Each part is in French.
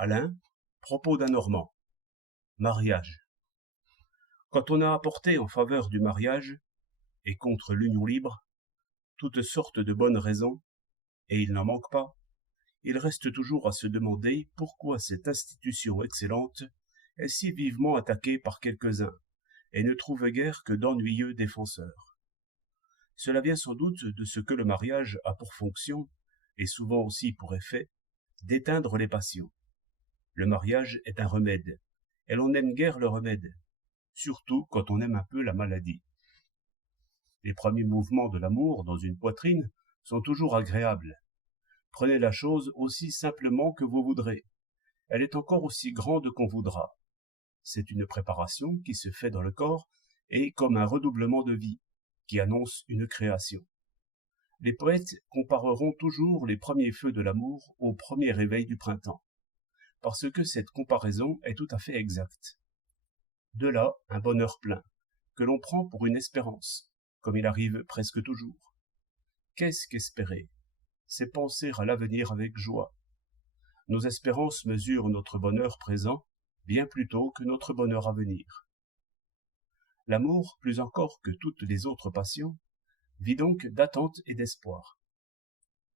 Alain, propos d'un Normand. Mariage. Quand on a apporté en faveur du mariage et contre l'union libre toutes sortes de bonnes raisons, et il n'en manque pas, il reste toujours à se demander pourquoi cette institution excellente est si vivement attaquée par quelques-uns et ne trouve guère que d'ennuyeux défenseurs. Cela vient sans doute de ce que le mariage a pour fonction, et souvent aussi pour effet, d'éteindre les passions. Le mariage est un remède, et l'on n'aime guère le remède, surtout quand on aime un peu la maladie. Les premiers mouvements de l'amour dans une poitrine sont toujours agréables. Prenez la chose aussi simplement que vous voudrez. Elle est encore aussi grande qu'on voudra. C'est une préparation qui se fait dans le corps et comme un redoublement de vie, qui annonce une création. Les poètes compareront toujours les premiers feux de l'amour au premier réveil du printemps, parce que cette comparaison est tout à fait exacte. De là, un bonheur plein, que l'on prend pour une espérance, comme il arrive presque toujours. Qu'est-ce qu'espérer? C'est penser à l'avenir avec joie. Nos espérances mesurent notre bonheur présent bien plus tôt que notre bonheur à venir. L'amour, plus encore que toutes les autres passions, vit donc d'attente et d'espoir.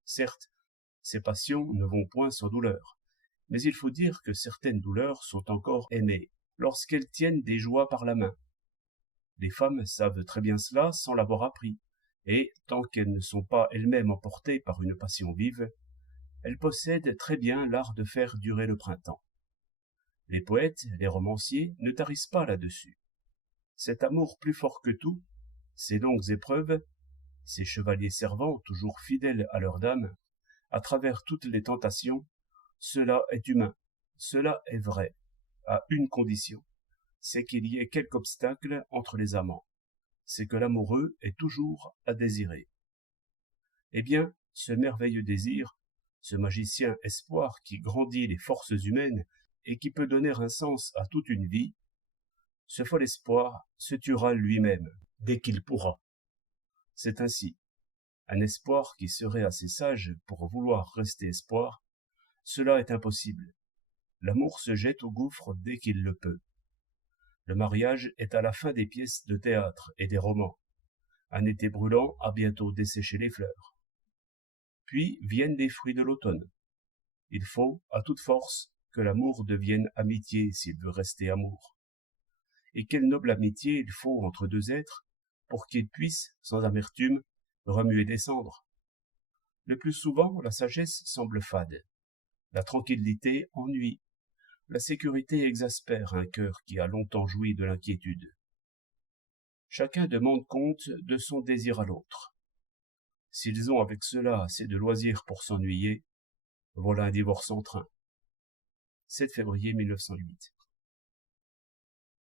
Certes, ces passions ne vont point sans douleur, mais il faut dire que certaines douleurs sont encore aimées, lorsqu'elles tiennent des joies par la main. Les femmes savent très bien cela sans l'avoir appris, et, tant qu'elles ne sont pas elles-mêmes emportées par une passion vive, elles possèdent très bien l'art de faire durer le printemps. Les poètes, les romanciers ne tarissent pas là-dessus. Cet amour plus fort que tout, ces longues épreuves, ces chevaliers servants toujours fidèles à leur dame, à travers toutes les tentations, cela est humain, cela est vrai, à une condition, c'est qu'il y ait quelque obstacle entre les amants, c'est que l'amoureux est toujours à désirer. Eh bien, ce merveilleux désir, ce magicien espoir qui grandit les forces humaines et qui peut donner un sens à toute une vie, ce fol espoir se tuera lui-même, dès qu'il pourra. C'est ainsi. Un espoir qui serait assez sage pour vouloir rester espoir, cela est impossible. L'amour se jette au gouffre dès qu'il le peut. Le mariage est à la fin des pièces de théâtre et des romans. Un été brûlant a bientôt desséché les fleurs. Puis viennent les fruits de l'automne. Il faut, à toute force, que l'amour devienne amitié s'il veut rester amour. Et quelle noble amitié il faut entre deux êtres pour qu'ils puissent, sans amertume, remuer des cendres. Le plus souvent, la sagesse semble fade. La tranquillité ennuie. La sécurité exaspère un cœur qui a longtemps joui de l'inquiétude. Chacun demande compte de son désir à l'autre. S'ils ont avec cela assez de loisirs pour s'ennuyer, voilà un divorce en train. 7 février 1908.